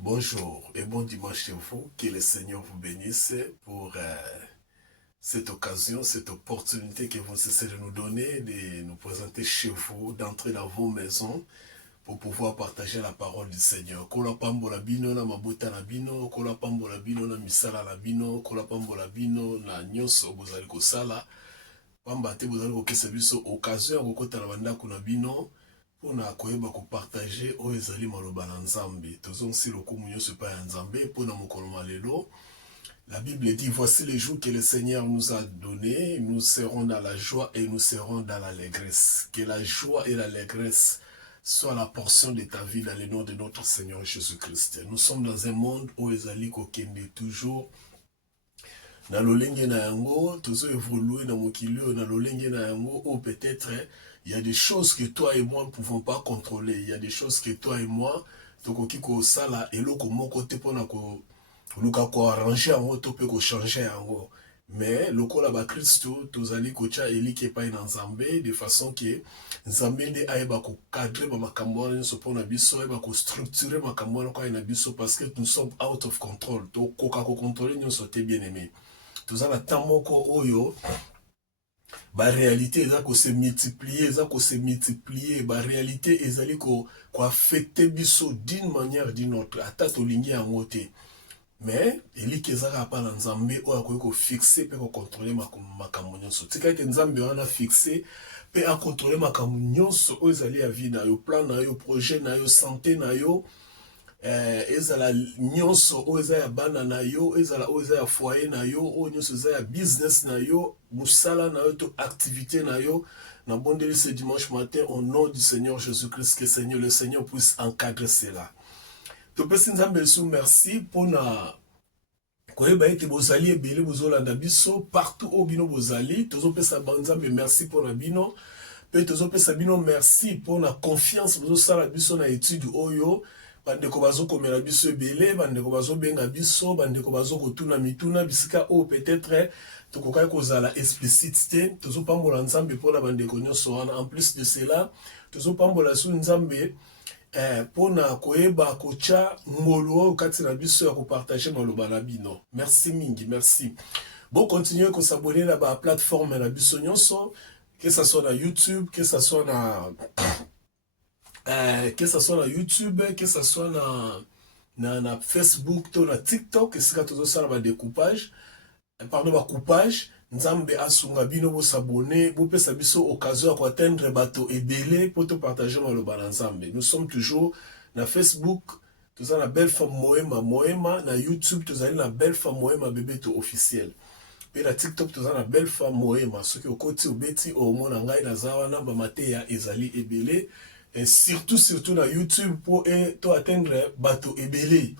Bonjour et bon dimanche chez vous. Que le Seigneur vous bénisse pour cette occasion, cette opportunité que vous cessez de nous donner, de nous présenter chez vous, d'entrer dans vos maisons pour pouvoir partager la parole du Seigneur. Kola pambola bino na mabota na bino, kola pambola bino na misala na bino, kola pambola bino na nyonso bozali kosala. Pamba te bozali kokesa biso occasion ya kokota na bandako na bino mpona koyeba kopartage oyo ezali maloba na Nzambe. Tozongisi lokumu nyonso epai ya Nzambe mpona mokolo malelo. La Bible dit, voici les jours que le Seigneur nous a donnés, nous serons dans la joie et nous serons dans l'allégresse. Que la joie et l'allégresse soient la portion de ta vie dans le nom de notre Seigneur Jésus-Christ. Nous sommes dans un monde où ezali kokende toujours na lolenge na yango, tozo évoluer na mokili na lolenge na yango, ou peut-être il y a des choses que toi et moi ne pouvons pas contrôler. Il y a des choses que toi et moi, tokoki ko sala eloko moko te pona ko luka ko arranger yango to pe ko changer yango. Mais lokola ba Kristo tozali kocha elike pa na Nzambe de façon que Nzambe nde ayeba ko cadrer ba makambo wana nyonso pona biso, ayeba ko structurer makambo wana kwa na biso parce que nous sommes out of control. To koka ko contrôler nyonso te bien aimé. Tozala temps moko oyo ba réalité eza ko se multiplier, ba réalité ezali ko affecter biso d'une manière d'une autre ata tolingi yango te. Mais eliki ezaka pa na Nzambe oyo akoki ko fixer pe ko contrôler makambo nyonso. Tika ete Nzambe wana fixer pe a contrôler makambo nyonso oyo ezali ya vie na yo, plan na yo, projet na yo, santé na yo, ezala nyonso oyo eza ya bana na yo, ezala oyo eza ya foyer na yo, oyo nyonso eza ya business na yo, musala na yo to activité na yo. Na bondeli ce dimanche matin au nom du Seigneur Jésus-Christ, que Seigneur, le Seigneur puisse encadrer cela. Topesi Nzambe sou merci pona koyeba ete bozali ebele bozolanda biso partout au bino bozali. Tozopesa Nzambe merci pona bino, pe tozopesa bino merci pona confiance bozosala biso na étude oyo. Bandeko bazokomela biso ebele, bandeko bazobenga biso, bandeko bazokotuna mituna bisika oyo peut-être tokokaki kozala explicite te. Tozopambola Nzambe mpona bandeko nyonso wana. En plus de cela, tozopambola su Nzambe pona koyeba kocha ngolo oyo kati na biso ya kopartage maloba na bino. Merci mingi, merci. Bon, continuez ko s'abonner na ba plateforme na biso nyonso, que ça soit na YouTube, que ça soit na YouTube, que ça soit na Facebook, to na TikTok, esika tozosala ba découpage, pardon, ba coupage. Nzambe asunga bino bo s'abonner, bo pesa biso occasion à atteindre bateau ebele pour te partager maloba na Nzambe. Nous sommes toujours na Facebook, tozali na Belle Femme Moema, na YouTube tozali na Belle Femme Moema Bebeto officiel. Pe na TikTok tozali na Belle Femme Moema, soki okoti obeti omona ngai na zawana ba mateya ezali ebele. Et surtout na YouTube pour to atteindre bateau ebele.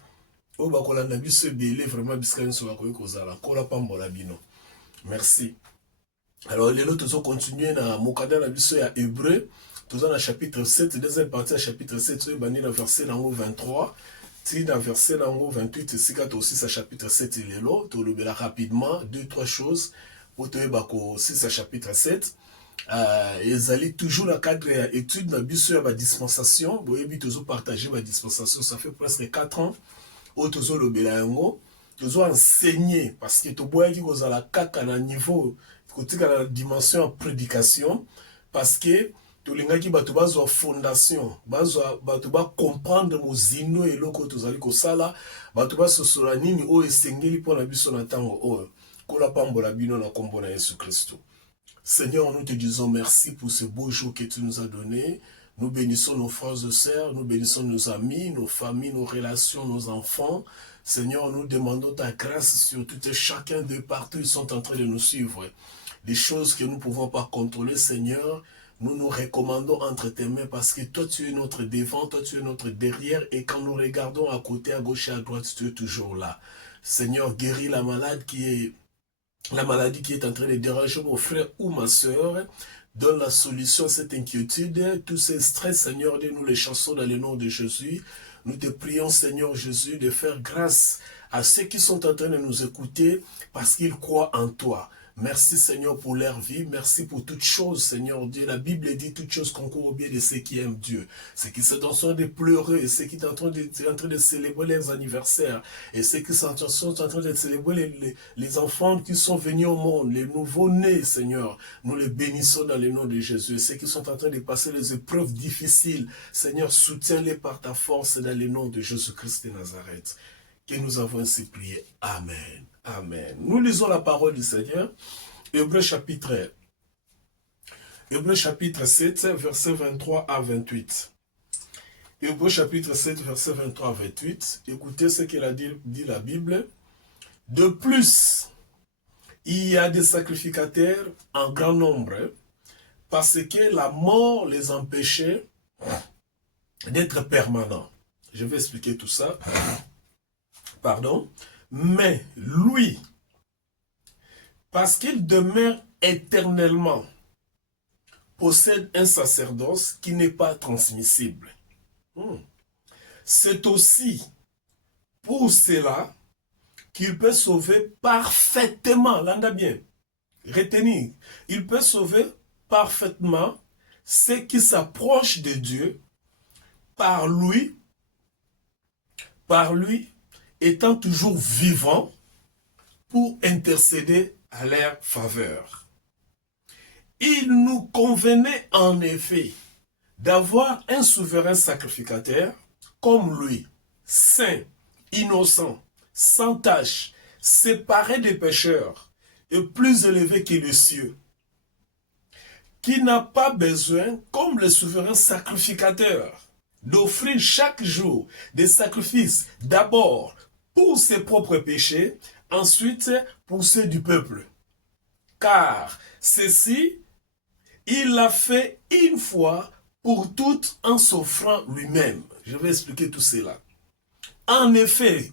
O bakolanda biso ebele vraiment bisika nyonso bakoki kozala kola pambola bino. Merci. Alors, les autres ont continué dans Mokada na biso ya Hébreu. Tous dans le chapitre 7, deuxième partie du chapitre 7, tu es banni dans verset 23. Tu dans verset 28, c'est quand aussi sa chapitre 7 il est là. Tu le rapidement, deux, trois choses. Pour te bako aussi sa chapitre 7. Ils allaient toujours dans le cadre d'études dans biso ya ba dispensation. Vous avez toujours partagé ma dispensation. Ça fait presque 4 ans. Autres le belango. Toujours enseigner parce que tu bois qui cause la kaka na niveau côté la dimension en prédication parce que tu linga qui batu bazo fondation bazo batu ba comprendre mozino et loko tozali ko sala batu ba sosola nini o esengeli pona biso na tango o kola pambola bino na kombo na Yesu Christo. Seigneur, nous te disons merci pour ce beau jour que tu nous as donné. Nous bénissons nos frères et sœurs, nous bénissons nos amis, nos familles, nos relations, nos enfants. Seigneur, nous demandons ta grâce sur tout et chacun de partout, ils sont en train de nous suivre. Les choses que nous ne pouvons pas contrôler, Seigneur, nous nous recommandons entre tes mains parce que toi, tu es notre devant, toi, tu es notre derrière. Et quand nous regardons à côté, à gauche et à droite, tu es toujours là. Seigneur, guéris la maladie qui est en train de déranger mon frère ou ma soeur. Donne la solution à cette inquiétude, tous ces stress, Seigneur, de nous les chansons dans le nom de Jésus. Nous te prions, Seigneur Jésus, de faire grâce à ceux qui sont en train de nous écouter parce qu'ils croient en toi. Merci Seigneur pour leur vie, merci pour toutes choses Seigneur Dieu. La Bible dit toutes choses concourent au bien de ceux qui aiment Dieu. Ceux qui sont en train de pleurer, ceux qui sont en train de célébrer leurs anniversaires, et ceux qui sont en train de célébrer les enfants qui sont venus au monde, les nouveaux-nés Seigneur. Nous les bénissons dans le nom de Jésus. Et ceux qui sont en train de passer les épreuves difficiles, Seigneur, soutiens-les par ta force dans le nom de Jésus-Christ de Nazareth. Que nous avons ainsi prié. Amen. Amen. Nous lisons la parole du Seigneur. Hébreux chapitre 7, versets 23 à 28. Hébreux chapitre 7, versets 23 à 28. Écoutez ce qu'il a dit la Bible. De plus, il y a des sacrificateurs en grand nombre parce que la mort les empêchait d'être permanents. Je vais expliquer tout ça. Pardon. Mais lui, parce qu'il demeure éternellement, possède un sacerdoce qui n'est pas transmissible. C'est aussi pour cela qu'il peut sauver parfaitement, l'entendez bien, retenez, il peut sauver parfaitement ceux qui s'approchent de Dieu par lui étant toujours vivant pour intercéder à leur faveur. Il nous convenait en effet d'avoir un souverain sacrificateur comme lui, saint, innocent, sans tache, séparé des pécheurs et plus élevé que les cieux, qui n'a pas besoin, comme le souverain sacrificateur, d'offrir chaque jour des sacrifices, d'abord pour ses propres péchés, ensuite pour ceux du peuple. Car ceci, il l'a fait une fois pour toutes en s'offrant lui-même. Je vais expliquer tout cela. En effet,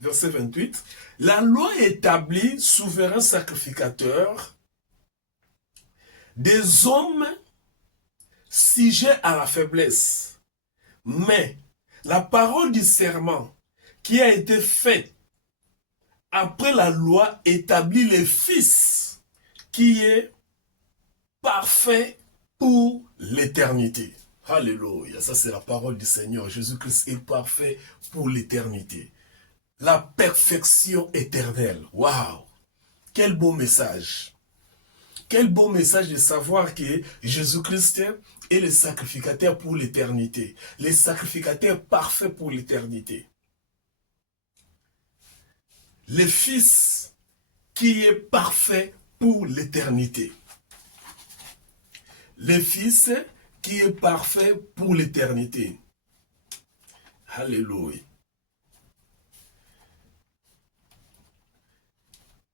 verset 28, la loi établit souverain sacrificateur des hommes sujets à la faiblesse. Mais la parole du serment qui a été faite après la loi établit le Fils qui est parfait pour l'éternité. Alléluia, ça c'est la parole du Seigneur. Jésus-Christ est parfait pour l'éternité. La perfection éternelle. Waouh! Quel beau message! Quel beau message de savoir que Jésus-Christ est le sacrificateur pour l'éternité. Le sacrificateur parfait pour l'éternité. Le Fils qui est parfait pour l'éternité. Le Fils qui est parfait pour l'éternité. Alléluia.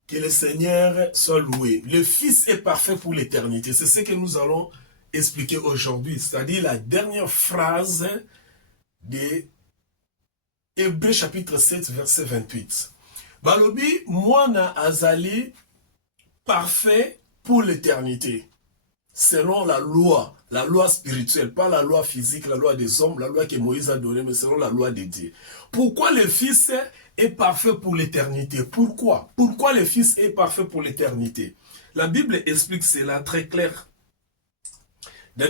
Que le Seigneur soit loué. Le Fils est parfait pour l'éternité. C'est ce que nous allons expliquer aujourd'hui. C'est-à-dire la dernière phrase de Hébreux chapitre 7, verset 28. Balobi, Moana Azali, parfait pour l'éternité. Selon la loi spirituelle, pas la loi physique, la loi des hommes, la loi que Moïse a donnée, mais selon la loi de Dieu. Pourquoi le Fils est parfait pour l'éternité? Pourquoi? Pourquoi le Fils est parfait pour l'éternité? La Bible explique cela très clair. Mais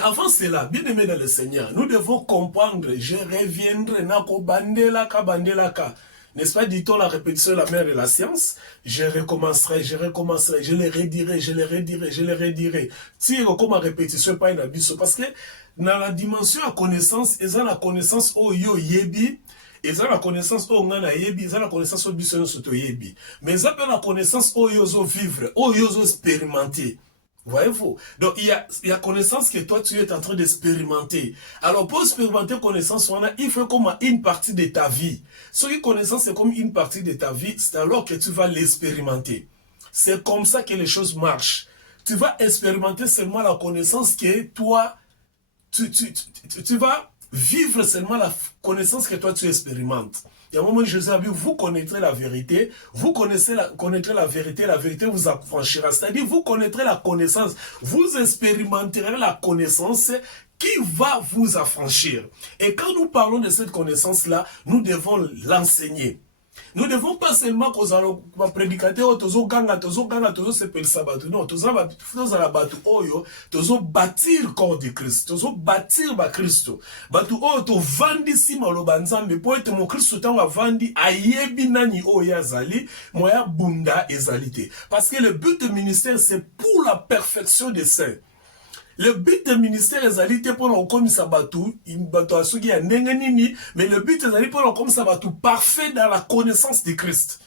avant cela, bien aimé dans le Seigneur, nous devons comprendre, je reviendrai, nako bandelaka, bandelaka. N'est-ce pas, dit-on, la répétition est la mère de la science? Je recommencerai, je les redirai, je les redirai. Si comme la répétition pas une abysse, parce que dans la dimension à connaissance, ils ont la connaissance au yo yebi, ils ont la connaissance au ngana yebi, ils ont la connaissance au bisono soto yebi. Mais ils ont la connaissance au yozo vivre, au yozo expérimenter. Voyez-vous? Donc, il y a connaissance que toi, tu es en train d'expérimenter. Alors, pour expérimenter connaissance, il faut comme une partie de ta vie. Ce qui connaissance, c'est comme une partie de ta vie, c'est alors que tu vas l'expérimenter. C'est comme ça que les choses marchent. Tu vas expérimenter seulement la connaissance que toi, tu vas vivre seulement la connaissance que toi, tu expérimentes. Il y a un moment où Jésus a dit, vous connaîtrez la vérité, vous connaîtrez la vérité vous affranchira. C'est-à-dire, vous connaîtrez la connaissance, vous expérimenterez la connaissance qui va vous affranchir. Et quand nous parlons de cette connaissance-là, nous devons l'enseigner. Nous ne devons pas seulement causer un prédicateur, tozo ganga, c'est le sabbat. Non, tozo la batu oyo, tozo bâtir corps de Christ, tozo bâtir ba Christo. Batu oyo to vandi si malo banzambe, po ete mo Christo tanga vandi ayebi nani oyo azali, moya bunda ezalite. Parce que le but du ministère, c'est pour la perfection des saints. Le but du ministère est pour le comme sabatu, mais le but est pour le comme sabatu parfait dans la connaissance de Christ.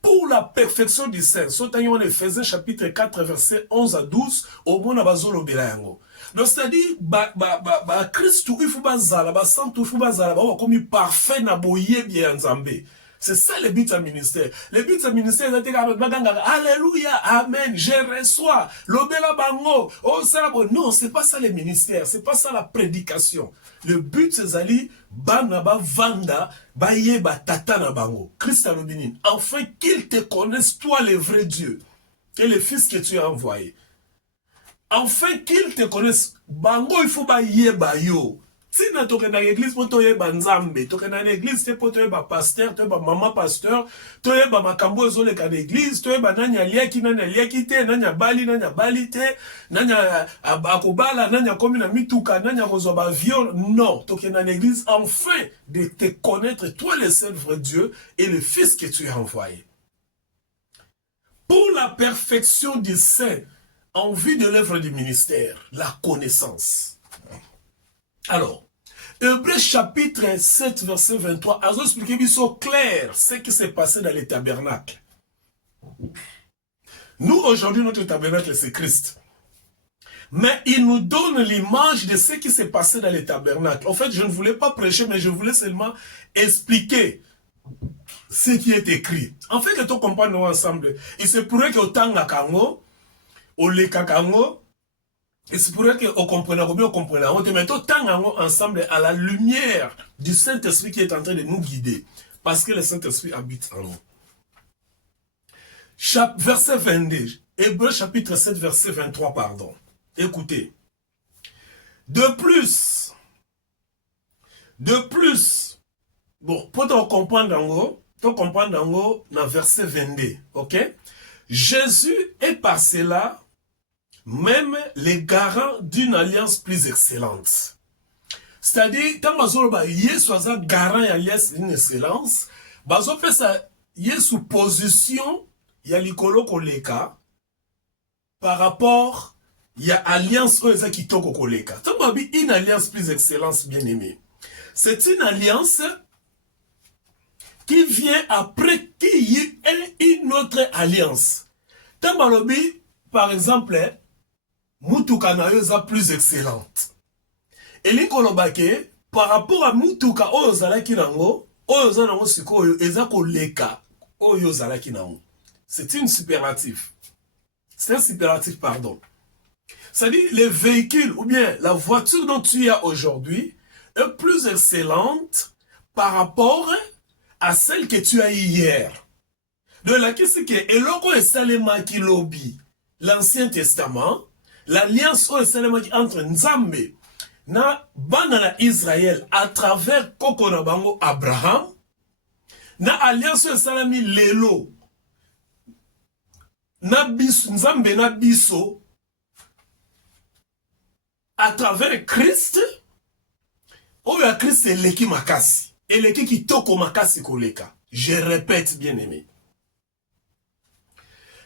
Pour la perfection du saint. Sotayon Ephésiens chapitre 4 verset 11 à 12 au moins bazolo belayango. Donc c'est-à-dire Christ il faut bazala, ba sant il faut bazala, ba comme parfait na boye bien nzambe. C'est ça le but du ministère. Le but du ministère, c'est alléluia, amen, je reçois, l'obéla bango, oh ça, non, c'est pas ça le ministère, c'est pas ça la prédication. Le but, c'est d'aller, banaba vanda, baye batata na bango. Christ a l'obénin. Enfin, qu'il te connaisse, toi, le vrai Dieu, et le Fils que tu as envoyé. Enfin, qu'il te connaisse, bango, il faut baye bayo. Si na toke na l'église pour toye banzambe, toke na l'église c'est pour toye ba pasteur, toye ba maman pasteur, toye ba makambo ezole ka l'église, toye ba nanya liaki te, nanya bali te, nanya akobala, nanya komi na mituka, nanya kozo ba viol. Non, toke na l'église enfin de te connaître toi le seul vrai Dieu et le Fils que tu as envoyé. Pour la perfection du saint en vue de l'œuvre du ministère, la connaissance. Alors, Hébreux chapitre 7, verset 23, a expliqué clair ce qui s'est passé dans les tabernacles. Nous, aujourd'hui, notre tabernacle, c'est Christ. Mais il nous donne l'image de ce qui s'est passé dans les tabernacles. En fait, je ne voulais pas prêcher, mais je voulais seulement expliquer ce qui est écrit. En fait, que tout comprendre ensemble. Il se pourrait que autant la kango, au le kakango, et c'est pour que on comprenne, on comprenne. On te met autant ensemble à la lumière du Saint-Esprit qui est en train de nous guider. Parce que le Saint-Esprit habite en nous. Verset 22. Hébreux chapitre 7, verset 23, pardon. Écoutez. De plus, bon, pour te comprendre dans verset 22, ok? Jésus est passé là, même les garants d'une alliance plus excellente. C'est-à-dire, quand on a garant d'alliance d'une excellence, on fait ça, il est sous position, il y a l'icolo koleka, par rapport, il y a alliance qui toko koleka. Tant qu'on a une alliance plus excellente, bien aimé. C'est une alliance qui vient après qu'il y ait une autre alliance. Tant qu'on a par exemple, Mutuka na yo eza plus excellente. Eli kolobake par rapport à Mutuka oyo zalaki nango, oyo za nango sikoyo eza koleka oyo zalaki nango. C'est une superlatif. C'est un superlatif, pardon. C'est-à-dire le véhicule ou bien la voiture dont tu as aujourd'hui est plus excellente par rapport à celle que tu as hier. De la question que eloko esalema ki lobi l'Ancien Testament, l'alliance entre Nzambe na bana na Israël à travers koko na bango Abraham, na alliance salami lelo na biso Nzambe na biso à travers Christ, oyo ya Christ eleki makasi, eleki kitoko makasi koleka. Je répète, bien aimé.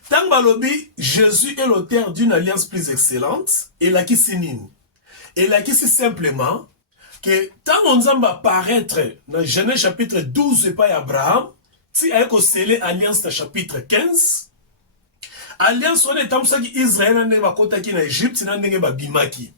Tant balobi, Jésus est l'auteur d'une alliance plus excellente, et là qui sinine. Et là qui c'est simplement que tant on va apparaître dans Genèse chapitre 12 et pas Abraham, si avec au scellé alliance dans chapitre 15, alliance on est comme ça qu'Israël n'a pas kota qui en Égypte, n'a pas bimaki.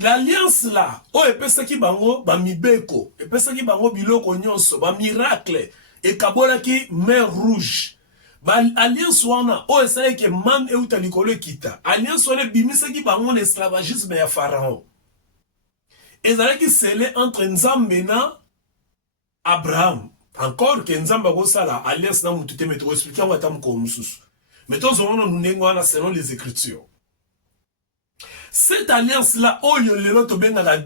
L'alliance là, oh epesa ki bango ba mibeko, epesa ki bango biloko nyonso, ba miracle, et kabola ki mer rouge. Ba alliance wana o esale ke man euta likolo kita. Alliance wana bimisa ki bango l'esclavagisme ya pharaon. Ezala ki scellé entre Nzambe na Abraham. Encore que Nzambe ko sala alliance na mutu te meto expliquer on atam ko mususu. Mais tous on nous nengwana selon les écritures. Cette alliance-là,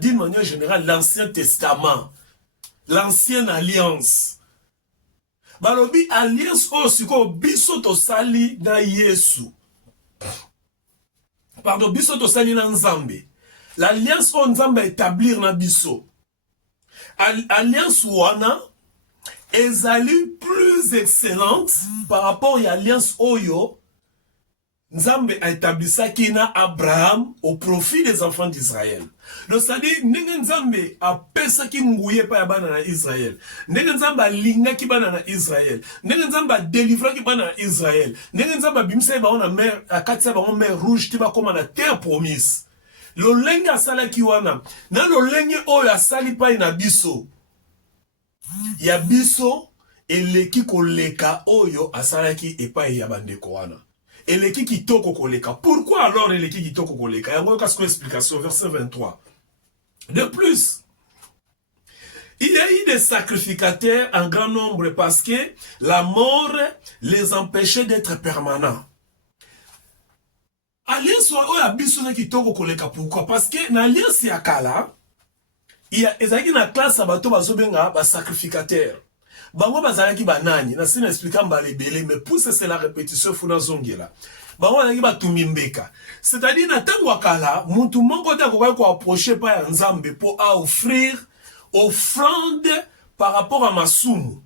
d'une manière générale, l'Ancien Testament, l'Ancienne Alliance, balobi alliance oyo sikoyo biso tosali na Yesu. Pardon, biso tosali na Nzambe. L'alliance oyo Nzambe établir na biso. Alliance wana ezali plus excellente par rapport à l'alliance oyo Nzambe a établi ça qui na Abraham au profit des enfants d'Israël. Donc c'est-à-dire ndenge Nzambe a pesa ki nguye pa ya bana na Israël. Ndenge Nzambe a linga ki bana na Israël. Ndenge Nzambe a délivrer ki bana na Israël. Ndenge Nzambe a bimisa ba na mer a katisa ba mer rouge ti ba koma na terre promise. Lo lenge asala ki wana na lo lenge oyo asali pa ina biso. Ya biso eleki koleka oyo asala ki epai ya bandeko wana. Eleki kitoko koleka. Pourquoi alors eleki kitoko koleka? Yango kasko explication verset 23. De plus, il y a eu des sacrificateurs en grand nombre parce que la mort les empêchait d'être permanents. Alliance oyo abiso na kitoko koleka. Pourquoi? Parce que na alliance ya kala il y a ezaki na classe abato bazobenga ba sacrificateur. Bango bazalaki banani na sina expliquer mbalebele mais pour c'est la répétition funa zongela. Bango bazalaki batumimbeka. C'est-à-dire na tango wakala muntu moko ta ko approcher pa ya Nzambe pour offrir offrande par rapport à masumu.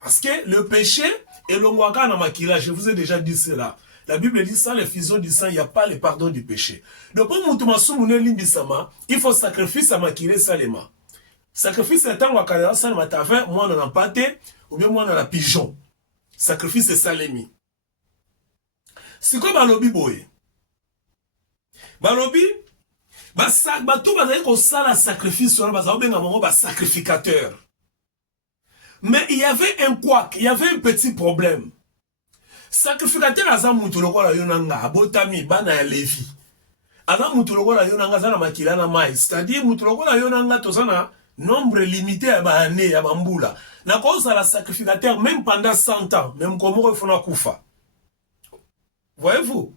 Parce que le péché est longwaka na makila, je vous ai déjà dit cela. La Bible dit ça, les fusions du sang, il n'y a pas le pardon du péché. Donc, pour moutoumasumu ne limbisama, il faut sacrifice à makile salema. Sacrifice c'est un wakala salema tavin, moi on a pâté, ou bien moi on a la pigeon. Sacrifice c'est salemi. C'est quoi balobi boye? Balobi, batou bazali ko sala sacrifice sur la benga mongo ba sacrificateur. Mais il y avait un couac, il y avait un petit problème. Sacrificateur aza mutu lokola yonanga abotami bana ya Lévi. Aza mutu lokola yonanga zana makila na mai. C'est-à-dire mutu lokola yonanga tozana nombre limité ya baane ya bambula. Na koza la sacrificateur même pendant 100 ans, même comme il faut na kufa. Voyez-vous?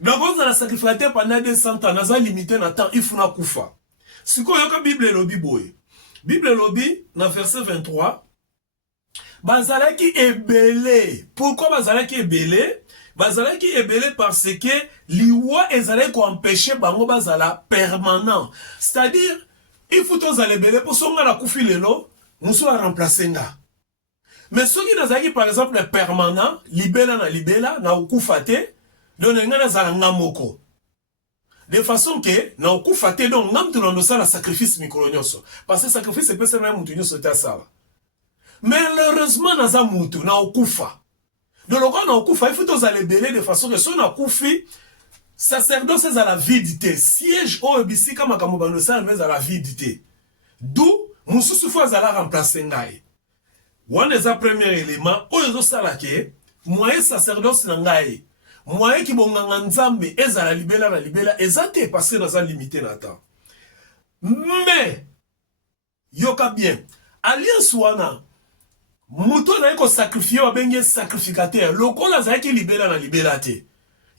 Na koza la sacrificateur pendant 200 ans, naza limité na temps, il faut na kufa. Siko yoka Bible lobi boy. Bible lobi na verset 23. Bazalaki ebele. Pourquoi bazalaki ebele? Bazalaki ebele parce que liwa ezalaki ko empêcher bango bazala permanent. C'est-à-dire, il faut tous aller ebele pour songa la kufi lelo, muso a remplacer nga. Mais ceux qui nazaki par exemple permanent, libela na ukufate, donc nga nazala ngamoko. De façon que na ukufate donc ngam tunondo sala sacrifice mikolonyoso. Parce que sacrifice c'est pas seulement mutu nyoso ta sala. Malheureusement, naza mutu na okufa. Donc, le na okufa, il faut tous aller belé de façon que si on a koufi, sacerdoce est à la vidité. Siège au ebisi kama kamubano sa mais à la vidité. D'où, mususu fois à la remplacer ngai. One est un premier élément, o ezo salake, moyen sacerdoce na ngai. Moyen ki bonganga nzambe est à la libela, ezate parce que naza limité na temps. Mais, yoka bien, alliance wana, muto na yeko sacrifier wa benge sacrificateur lokola za yeki libela te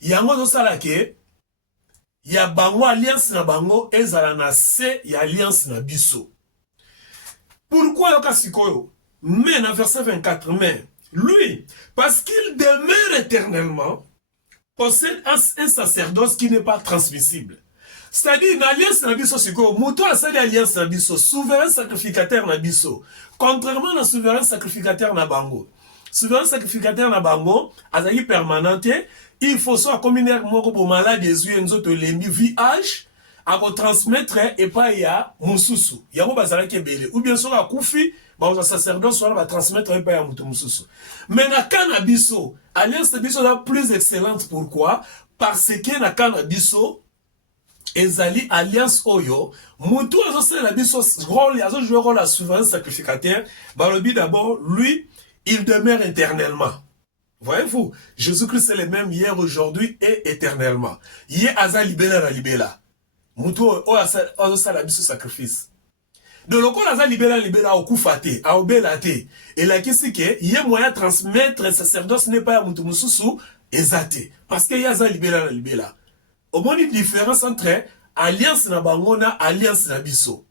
yango zo sala ke ya bango alliance na bango ezala na se ya alliance na biso. Pourquoi yoka sikoyo? Mais na verset 24, mais lui parce qu'il demeure éternellement possède un sacerdoce qui n'est pas transmissible. C'est-à-dire, une alliance na biso siko, muto asali alliance na biso, souverain sacrificateur na biso. Contrairement à souverain sacrificateur na bango. Souverain sacrificateur na bango, azali permanente, il faut soit comme une moko bo malade des yeux nzoto lembi VH, à ko transmettre et pas ya mususu. Yango bazala kebele. Ou bien soit akufi, ba o sacerdoce soit ba transmettre et pas ya mutu mususu. Mais na kana biso, alliance na biso la plus excellente. Pourquoi? Parce que na kana biso ezali alliance oyo mutu azosala la biso rôle azo jouer rôle à souverain sacrificateur balobi d'abord lui il demeure éternellement. Voyez-vous, Jésus-Christ est le même hier, aujourd'hui et éternellement. Hier aza libela mutu o azosala la biso sacrifice de lokola aza libela okufate a obelate et la kisi ke ye moyen transmettre sacerdoce n'est pas mutu mususu ezate parce que yaza libela. Au moins une différence entre alliance na bango na alliance na biso.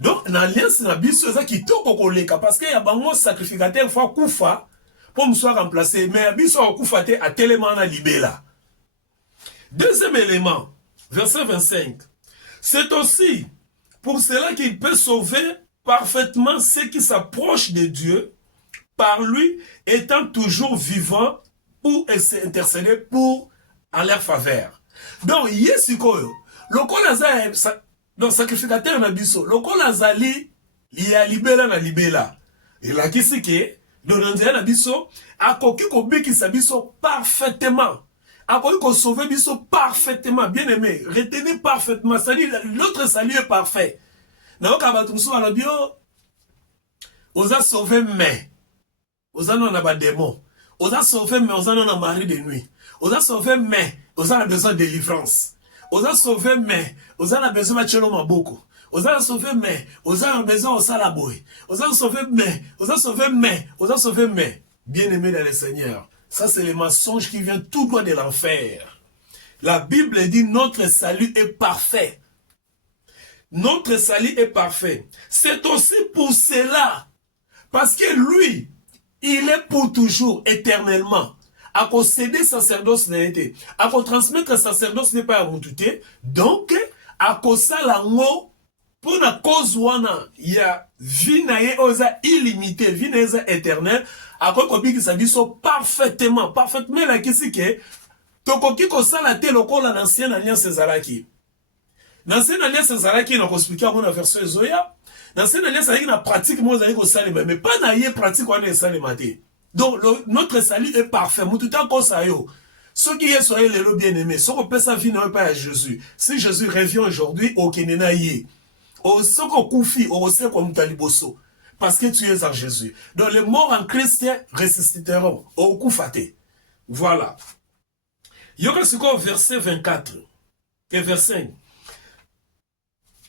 Donc, na alliance na biso, ça qui toko koleka, parce que y a bango sacrificateur fois kufa, pour me soit remplacé, mais biso akufate a tellement na libela. Deuxième élément, verset 25. C'est aussi pour cela qu'il peut sauver parfaitement ceux qui s'approchent de Dieu, par lui étant toujours vivant pour intercéder pour en leur faveur. Donc, yesikoyo, lokola za donc sacrificateur na biso, lokola zali ya libela na libela. Elakisi ke donanzia na biso akoki kobikisa biso parfaitement. Akoki ko sauver biso parfaitement, bien aimé, retenez parfaitement, c'est-à-dire l'autre salut est parfait. Na okabatu muso ala bio oza sauver mais oza na ba démon. Oza sauver mais oza na mari de nuit. Oza sauver mais oza na besoin de délivrance. Oza sauver mais oza na besoin de chelo maboko. Oza sauver mais oza na besoin de sala boy. Oza sauver mais oza sauver mais oza sauver mais bien aimé dans le Seigneur. Ça c'est le mensonge qui vient tout droit de l'enfer. La Bible dit notre salut est parfait. Notre salut est parfait. C'est aussi pour cela parce que lui il est pour toujours, éternellement. À concéder sacerdoce n'a été. À transmettre sacerdoce n'est pas à moutouté. Donc, à cause la ngo, pour la cause wana, il y a vie nae osa illimité, vie nae éternelle. À quoi qu'on dit que ça parfaitement, parfaitement la kisi ke, tokoki ko sala te loko la l'ancienne alliance Césaraki. L'ancienne alliance Césaraki, on a expliqué à mon verset Zoya. Dans cette alliance, il y a une pratique, mais pas dans la pratique, on est salima. Donc, notre salut est parfait. Tout en cause, ceux qui sont les bien-aimés, ceux qui ont sa vie n'ont pas à Jésus. Si Jésus revient aujourd'hui, au Kenena yé. Au soko koufi, au seko comme taliboso. Parce que tu es en Jésus. Donc, les morts en Christ ressusciteront. Au koufate. Voilà. Il y a verset 24. Et verset 5.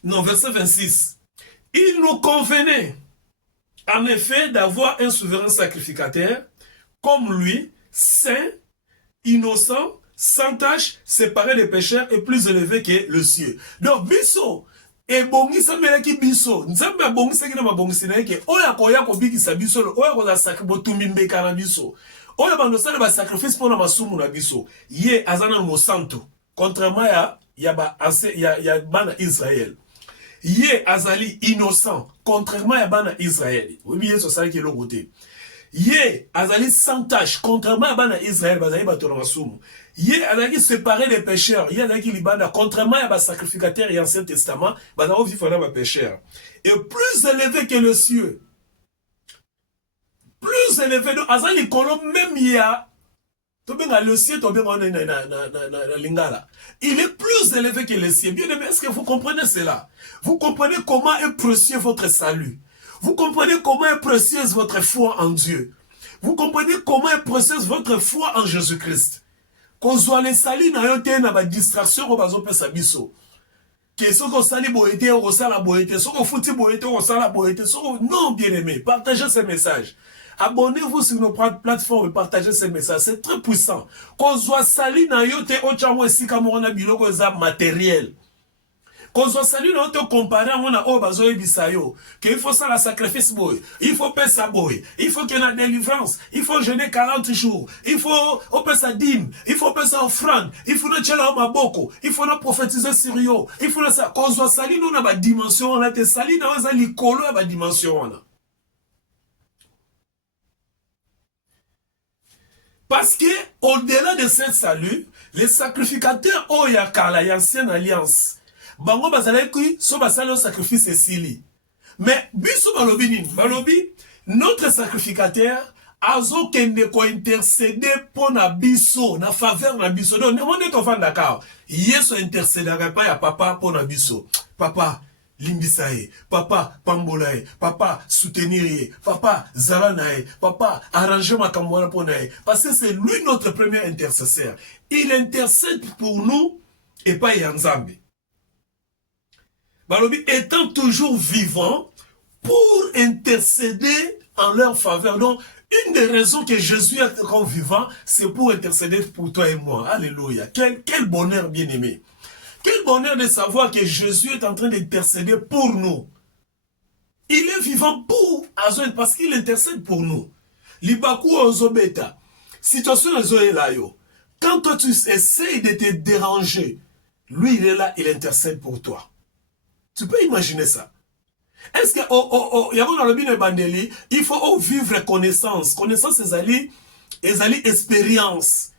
Non, verset 26. Il nous convenait, en effet, d'avoir un souverain sacrificateur, comme lui, saint, innocent, sans tache, séparé des pécheurs et plus élevé que le ciel. Donc, biso, et bongisa melaki biso, nzambe bongisa ki na mabongisi na yeke, oya koya ko bikisa biso, oya ko la sacribotumbi mbeka na biso, oya bandosala ba sacrifice pour na masumu na biso, ye azana mo santo, contrairement ya bana Israël. Yé azali innocent, contrairement à Bana Israël. Oui, bien, c'est ça qui est le côté. Yé azali sans tâche, contrairement à Bana Israël, bazali batonamasoum. Yé azali séparé des pécheurs. Yé azali libana, contrairement à Bana sacrificateur et Ancien Testament, bazali vivre dans pécheur. Et plus élevé que le cieux. Plus élevé, donc azali kolom même ya. Le ciel, il est plus élevé que le ciel. Bien aimé, est-ce que vous comprenez cela? Vous comprenez comment est précieux votre salut? Vous comprenez comment est précieuse votre foi en Dieu? Vous comprenez comment est précieuse votre foi en Jésus-Christ? Qu'on soit les salis na yote na ba distraction au bazo pe sabiso. Que ce qu'on sali boété, on sala boété, ce qu'on fouti boété, on sala boété, non, bien aimé, partagez ce message. Abonnez-vous sur nos plateformes et partagez ces messages. C'est très puissant. Qu'on soit sali na yote ochanwe sika mwana biloko za matériel. Qu'on soit sali na yote comparé à mwana obazo ebisayo. Qu'il faut ça la sacrifice boy. Il faut payer sa boy. Il faut qu'il y ait la délivrance. Il faut jeûner 40 jours. Il faut payer sa dîme. Il faut payer sa offrande. Il faut ne tchela maboko. Il faut ne prophétiser sur yo. Il faut ça. Qu'on soit sali na ba dimension on a te sali na oza likolo ba dimension on a. Parce que, au-delà de ce salut, les sacrificateurs oyakala, l'ancienne alliance, bango bazalaki, so basalo sacrifice esili. Mais, biso balobi, notre sacrificateur, azo kende ko intercéder pour na biso, na faveur na biso. Donc, on est au fond d'accord. Yeso intercédera pas ya papa pour na biso. Papa, limbisaye, papa pambolaye, papa soutenir, papa zaranaye, papa arranger ma kamwana pour naye. Parce que c'est lui notre premier intercesseur. Il intercède pour nous et pas Yanzambe. Balobi étant toujours vivant pour intercéder en leur faveur. Donc, une des raisons que Jésus est encore vivant, c'est pour intercéder pour toi et moi. Alléluia. Quel bonheur bien-aimé. Quel bonheur de savoir que Jésus est en train d'intercéder pour nous. Il est vivant pour Azoïd parce qu'il intercède pour nous. Libaku ozobeta. Situation est yo. Quand toi tu essayes de te déranger, lui il est là, il intercède pour toi. Tu peux imaginer ça. Est-ce que il faut vivre connaissance. Connaissance est expérience.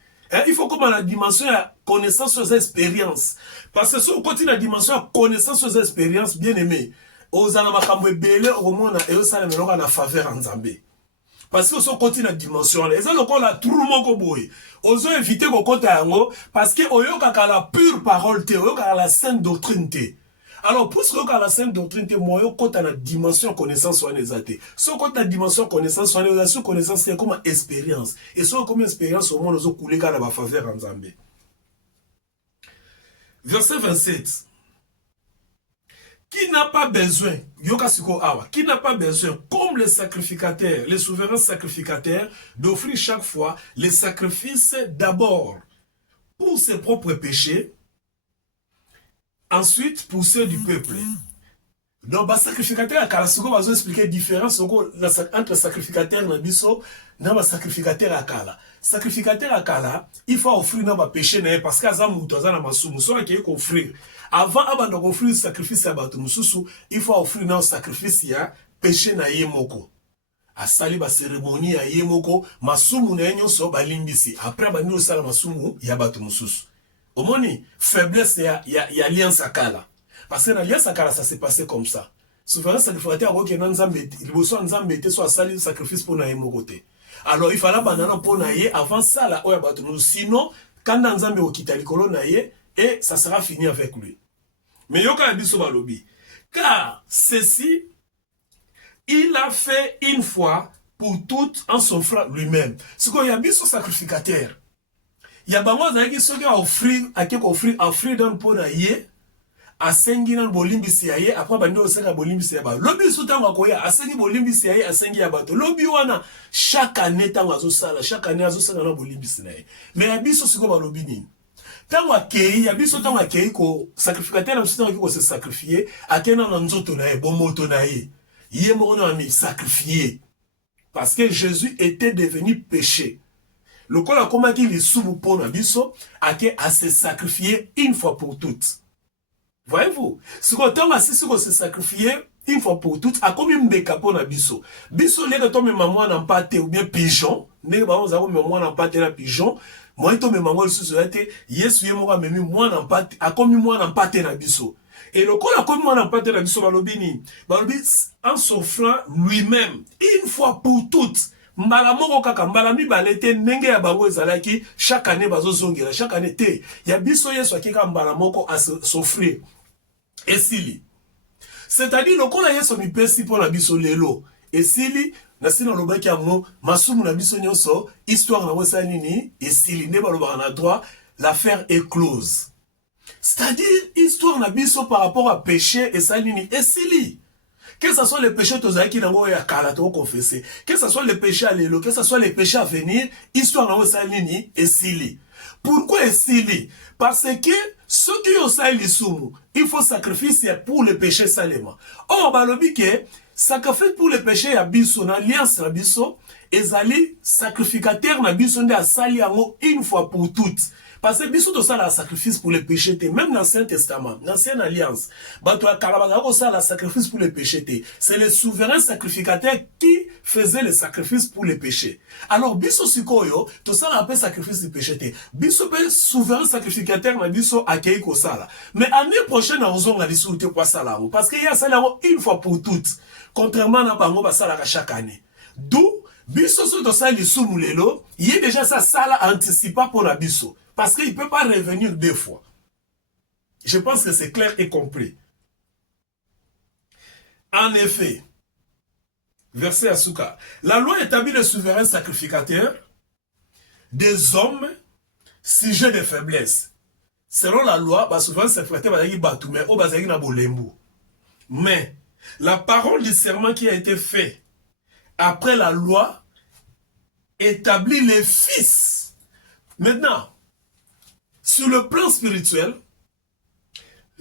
Il faut comme la dimension de connaissance aux expériences. Parce que si on continue la dimension de connaissance aux expériences, bien aimé, aux anamakamwe belé au monde et au salaire na faveur en Zambie. Parce que si on continue la dimension là, et ça le la tout le monde boy. Ozo éviter qu'on compte yango parce que oyoka ka la pure parole te, oyoka la sainte doctrine te. Alors, pour ce que la sainte doctrine te moyo quand la dimension connaissance soit nézate. So quand la dimension connaissance soit nézate, connaissance c'est comme expérience. Et so comme expérience au monde ozo couler ka la faveur en Zambie. Verset 27. Qui n'a pas besoin, qui n'a pas besoin, comme les sacrificateurs, les souverains sacrificateurs, d'offrir chaque fois les sacrifices d'abord pour ses propres péchés, ensuite pour ceux du peuple. Donc, les sacrificateurs, on va expliquer la différence entre sacrificateur et les sacrificateurs à Kala. Sacrificateur à Kala, il faut offrir nos péchés parce qu'il y a des offrir. Avant d'offrir le sacrifice à Batumususu, il faut offrir nos sacrifices à péché na yemoko. A sali ba cérémonie à yemoko, masumu na yenyo ba limbisi. Après, ba nous sala masumu ya Batumususu. Au moni, faiblesse y a alliance à Kala. Parce que l'alliance à Kala, ça s'est passé comme ça. Souvent, sacrificateur a dit il besoin de soit sali sacrifice pour na yemoko te. Alors, il fallait banana pour naïe avant ça, là, sinon, quand Nzambe au Kitalikolo naïe, et ça sera fini avec lui. Mais yoka biso balobi. Car ceci, il a fait une fois pour toutes en s'offrant lui-même. Ce qu'il y a biso sacrificateur. Il y a bango zaki ceux qui offrir dans le pot naïe, a sengi nan bolimbisi yaye après bando oseka bolimbisi ya ba lobi sutango akoya asengi bolimbisi yaye asengi ya bato lobi wana chaque année tango azosala chaque année azosala na bolimbisi naye mais abiso siko ba lobi nini tango akei abiso tango akei ko sacrificateur na sutango ko se sacrifier akena na nzoto naye bomoto naye yé moko na mi sacrifier parce que Jésus était devenu péché. Le kola komaki lisubu pona biso ake a se sacrifier une fois pour toutes. Voyez-vous, ce qu'on a si ce qu'on s'est sacrifié une fois pour toutes, a comme une béca pour la biso. Biso, les gars, mes mamans n'ont pas été ou bien pigeon. Les gars, mes mamans n'ont pas été la pigeon. Moi, mes mamans, le sous-souhaité, yes, moi, même moi, n'ont pas été, a comme moi, n'ont pas été la biso. Et le coup, a comme moi, n'ont pas été la biso, balobini. Balobi, en s'offrant lui-même, une fois pour toutes. Mbala moko kaka mbala mibalete ndenge ya bango ezalaki chaque année bazozongela chaque année te ya biso yesu akika mbala moko à s'offrir esili c'est-à-dire lokola yesu mipesi pour la biso lelo esili na sino lobaki yango masumu na biso nyonso histoire na wesa nini esili ne balobaka na droit l'affaire est close c'est-à-dire histoire na biso par rapport à péché et ça nini esili. Que ce soit les péchés qui n'ont pas confessé, que ce soit les péchés à l'élo, que ce soit les péchés à venir, histoire n'a pas salini et sili. Pourquoi est sili? Parce que ceux qui ont sali soumu, il faut sacrifier pour les péchés seulement. Or, balobi que sacrifice pour les péchés à biso, na alliance na biso, ezali sacrificateur na biso nde a sali yango une fois pour toutes. Parce que biso to ça la sacrifice pour les péchés, même dans l'Ancien Testament, dans l'Ancienne Alliance, la sacrifice pour les péchés, c'est le souverain sacrificateur qui faisait le sacrifice pour les péchés. Alors biso sikoyo, to ça la sacrifice des péchés. Biso pe souverain sacrificateur na biso akei ko sala. Mais année prochaine on zonga lisouté pour ça parce qu'il y a ça une fois pour toutes. Contrairement à bango ba sala chaque année. D'où biso so to ça lisoumu lelo, il y a déjà ça sala anticipa pour la biso. Parce qu'il ne peut pas revenir deux fois. Je pense que c'est clair et compris. En effet, verset Asuka, la loi établit le souverain sacrificateur des hommes sujets de faiblesse. Selon la loi, le souverain sacrificateur va dire mais la parole du serment qui a été fait après la loi établit les fils. Maintenant, sur le plan spirituel,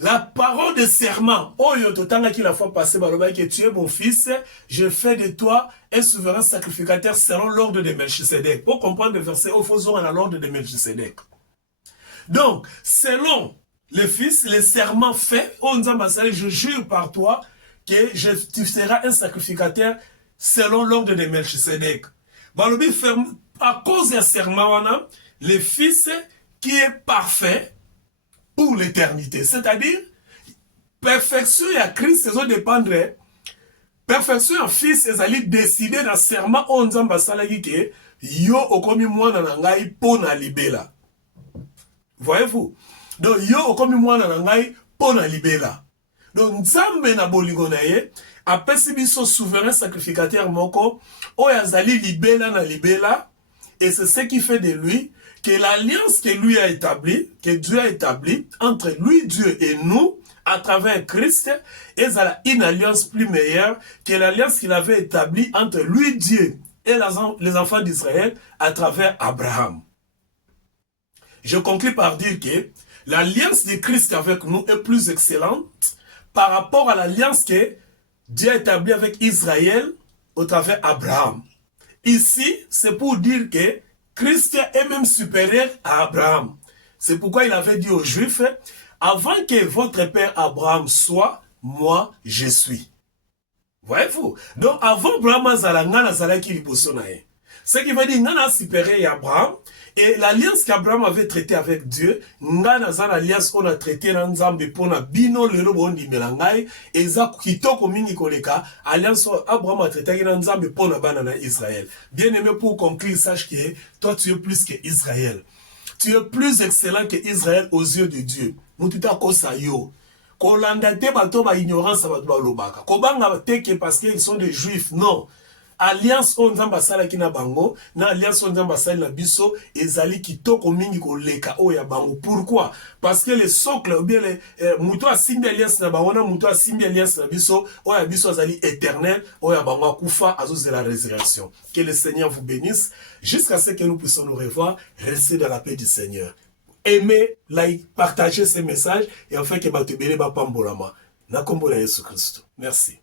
La parole de serment, oh yo totanga qui la fois passée, que tu es mon fils, je fais de toi un souverain sacrificateur selon l'ordre de Melchisedec. Pour comprendre le verset, il faut l'ordre de Melchisedec. Donc, selon le fils, le serment fait, je jure par toi que tu seras un sacrificateur selon l'ordre de Melchisedec. À cause du serment, le fils qui est parfait pour l'éternité. C'est-à-dire, perfection à Christ, ça dépendre. Perfection en fils, ça allait décider dans le serment, on dit que yo okomi mwana na ngai pona libela. Voyez-vous? Donc, yo okomi mwana na ngai pona libela. Donc, nzambe na bolingo na ye, apesi biso souverain sacrificateur moko, oyazali libela na libela, et c'est ce qui fait de lui que l'alliance que lui a établie, que Dieu a établie entre lui, Dieu et nous, à travers Christ, est une alliance plus meilleure que l'alliance qu'il avait établie entre lui, Dieu, et les enfants d'Israël à travers Abraham. Je conclue par dire que l'alliance de Christ avec nous est plus excellente par rapport à l'alliance que Dieu a établie avec Israël au travers Abraham. Ici, c'est pour dire que Christ est même supérieur à Abraham. C'est pourquoi il avait dit aux Juifs, avant que votre père Abraham soit, moi je suis. Voyez-vous? Donc avant Abraham, ce qui veut dire que supérieur à Abraham, et l'alliance qu'Abraham avait traitée avec Dieu, l'alliance qu'on a traitée dans Nzambe pour na bino lelo bondi melangai, et za kitoko mingi koleka, alliance Abraham a traité dans Nzambe pour na banana Israël. Bien aimé, pour conclure, sache que toi tu es plus que Israël. Tu es plus excellent que Israël aux yeux de Dieu. Mututa kosa yo. Kolanda te bato ba ignorance bato ba lobaka. Kobanga teke parce qu'ils sont des juifs. Non. Alliance on nzamba sala kina bango, na alliance on nzamba sala na biso ezali kitoko mingi koleka o ya bango. Pourquoi? Parce que le socle ou bien les muto a simbi alliance na bango na muto a simbi alliance na biso o ya biso azali éternel o ya bango akufa azo de la résurrection. Que le Seigneur vous bénisse jusqu'à ce que nous puissions nous revoir. Restez dans la paix du Seigneur. Aimez, like, partagez ces messages et enfin que batubele ba pambolama. Na kombo na Yesu Christ. Merci.